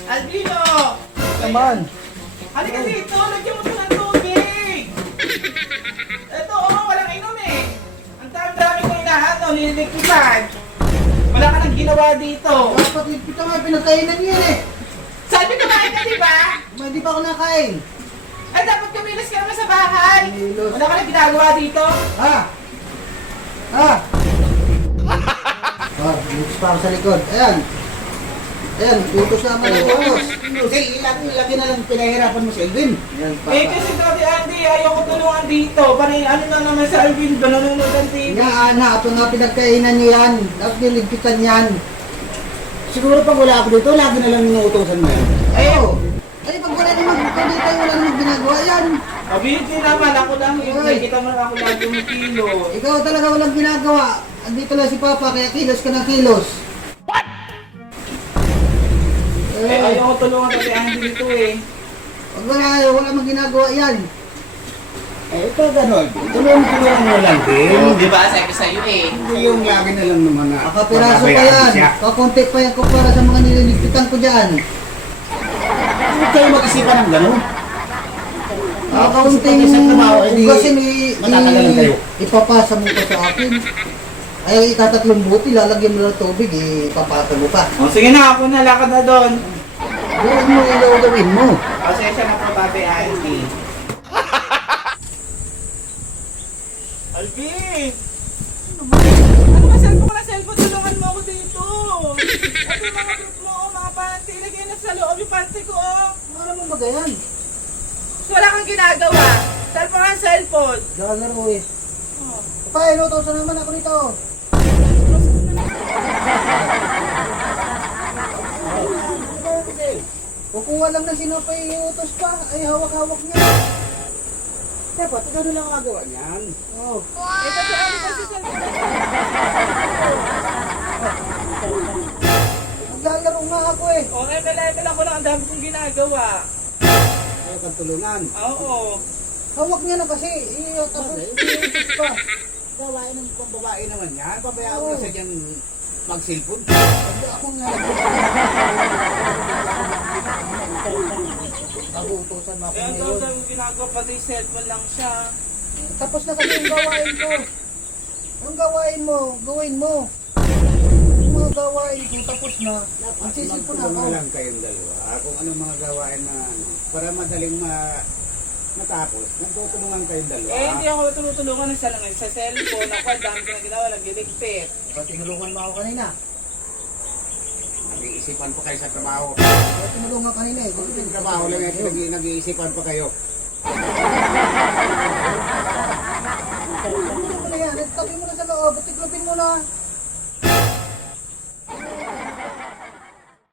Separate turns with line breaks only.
Albino!
Naman.
Halika dito! Lagyan mo ito ng tubig! Ito, walang inom eh. Ang dami-dami kong inaano, nililigpitan. Wala ka nang ginawa dito.
Kapatid kita nga, pinagkainan yan eh.
Sabi kumain ka, di ba?
Hindi pa ako nakain.
Ay, dapat kumilos ka naman sa bahay.
Kumilos.
Wala ka nang ginagawa dito.
Ha? Ha? Lutos pa ako sa likod. Ayan. Ayan, lutos naman ang utos. Ilagay na lang pinahirapan mo si Elvin. Ayan,
Eh, kasi Daddy Andy, ayaw ko tulungan dito. Parang ano na naman sa Alvin ba nanonood ang TV?
Nga, anak, ito nga pinagkainan nyo yan. Dapat niligpitan yan. Siguro pag wala ako dito, lagi na lang inuutosan mo yan.
Ayun.
Ay, pag wala naman, kami tayo wala naman ginagawa yan.
Abiyuti naman, ako lang yung
Oy.
nakikita mo lang ako lagi yung kilo.
Ikaw talaga walang ginagawa. Andito lang si Papa, kaya kilos ka ng kilos. What?
Eh, ayaw ko tulungan Daddy Andy dito eh.
Pag wala mang ginagawa yan.
Eh, ito gano'n. Tulungan mo lang din.
Di ba, sabi sa'yo eh.
Hindi yung lagi na lang naman na
Nakapiraso pa
mababayaan
yan.
siya.
Kakunti pa yan kumpara sa mga nililigpitan ko dyan.
Huwag kayo mag-isipan ng gano'n.
Kakunting
Sa trabaho, edi
ugasin
matatagalan kayo.
ipapasa mo pa sa akin. Ay, itatatlong buti, lalagyan mo ng tubig, ipapasa mo pa.
O sige na, ako na, lakad na doon.
Gawin mo ilaw gawin mo.
Pasensya na po Daddy Andy. Alvin! Ano ba cellphone ko na cellphone? Tulungan mo ako dito. Ito yung mga group mo, mga panty. Lagyan na sa loob yung panty ko, oh.
Ano mo ba ganyan?
Wala kang ginagawa. Cellphone ang cellphone.
Lalaro eh.
Oh.
Pa, inutosan naman ako nito. Kukuha lang ng sinapay iutos pa. Ay, hawak-hawak niya.
Dapat, gano'n lang ang magawa niyan.
Oh.
Eh, kasi ano kasi cellphone?
Maglalaro nga ako eh.
Okay, kailangan lang ko lang ang dami kong ginagawa.
Ayaw kang tulungan.
Oo.
Hawak niya na kasi. Tapos iutos pa.
Gawain ng pambabae naman yan. Pabayaan mo na sa dyan mag-cellphone.
Pag ako nga. Pag-uutosan mo ako
Eh, ang
ngayon.
dami kong ginagawa, pati cellphone lang siya.
Tapos na kasi yung gawain ko. Ang gawain mo, gawin mo. Yung mga gawain ko, tapos na. Ang sisil ko na ako.
Magtulungan lang kayong dalawa. Kung anong mga gawain na para madaling matapos. Nagtutulungan kayong dalawa.
Eh, hindi ako tutulungan ng sa cellphone. Ako, ang dami ko na ginawa, nagliligpit.
Ba't tinulungan mo ako kanina?
Nag-iisipan pa kayo sa trabaho.
Ba't tinulungan kanina eh?
Kung yung trabaho lang ito, nag-iisipan pa kayo.